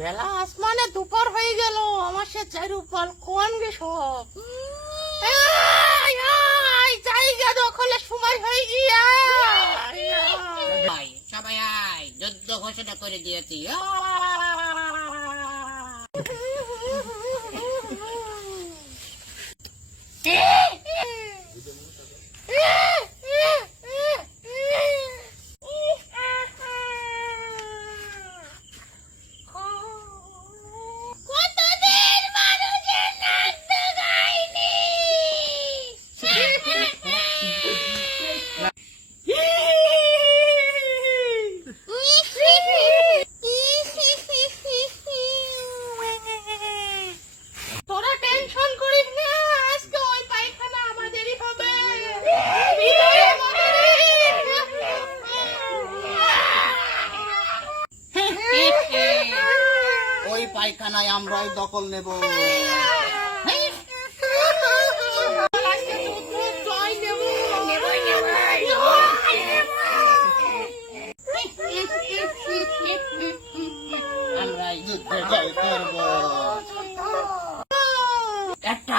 বেলা আসমানে দুপুর হয়ে গেল, আমার সে চারুপাল কোন গে সব জায়গা দখলের সময় হয়ে গিয়া। সবাই আয়, যুদ্ধ ঘোষণা করে দিয়েছি। তোরা টেনশন করিস না, আজকে ওই পায়খানা আমাদেরই হবে। ওই পায়খানায় আমরাই দখল নেব। আমরাই যুদ্ধে জয় করব। একটা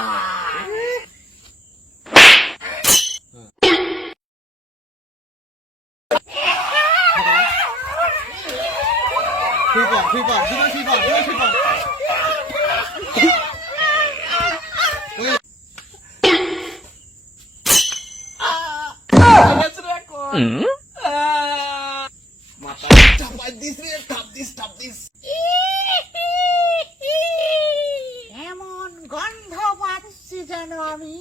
এমন গন্ধ পাচ্ছি যেন আমি।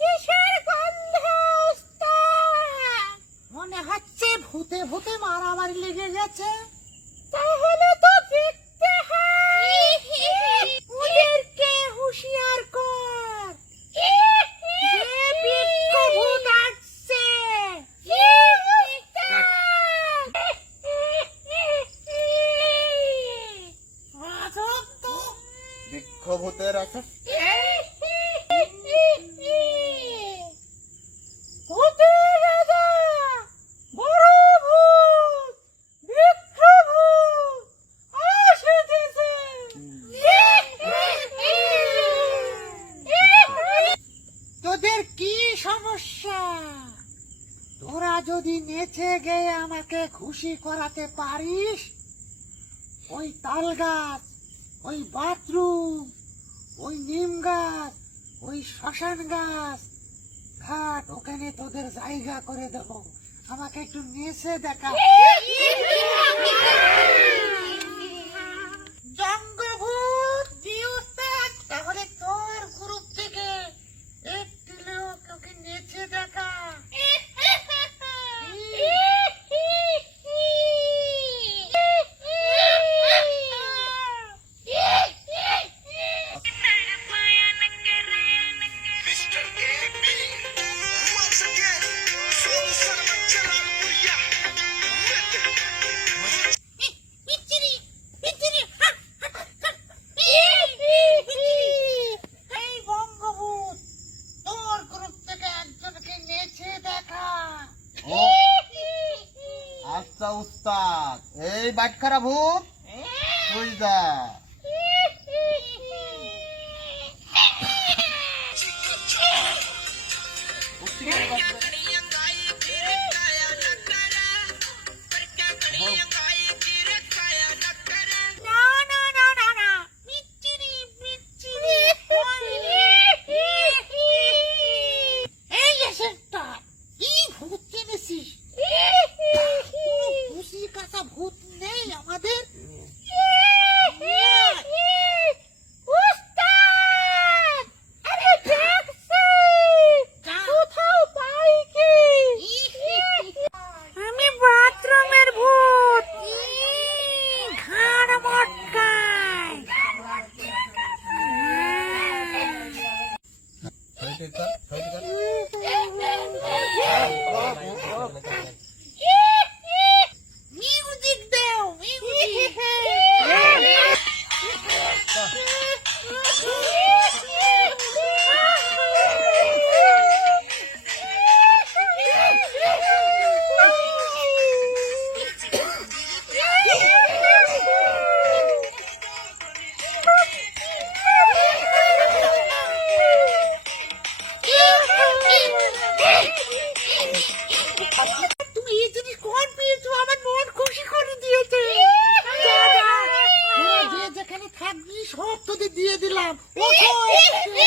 কিসের গন্ধ উস্তাদ? মনে হচ্ছে ভূতে ভূতে মারামারি লেগে গেছে। তাহলে তো দেখতে হয়, ওদেরকে হুঁশিয়ার কর যে বৃক্ষ ভূত আসছে। বৃক্ষভূতের আছে। ভূতের রাজা, বড় ভূত, বৃক্ষভূত আসিতেছে। তোদের কি সমস্যা? তোরা যদি নেচে গিয়ে আমাকে খুশি করাতে পারিস, ওই তাল গাছ, ওই বাথরুম, ওই নিম গাছ, ওই শ্মশান গাছ ঘাট, ওখানে তোদের জায়গা করে দেব। আমাকে একটু নেচে দেখা। জঙ্গভূত দিউস্তাদ, তাহলে তোর গ্রুপ থেকে একটি লোক ওকে নেচে দেখা। এই বঙ্গভূত, তোর গ্রুপ থেকে একজনকে নেচে দেখা। আচ্ছা উস্তাদ, এই বাটখারা ভূত তুই যা। না না না না না, মিচ্ছিরি মিচ্ছিরি। এই এসেনটা কি ভূত কিনেছিস? কোনো খুশি কাঁচা ভূত নেই আমাদের? উস্তাদ, আরে দেখছি, কোথাও পাই কি? আমি বাথরুমের ভূত, ঘাড় মটকায়। মিউজিক দাও, মিউজিক। থাকবি সব তোদের দিয়ে দিলাম। ওঠো, এসো।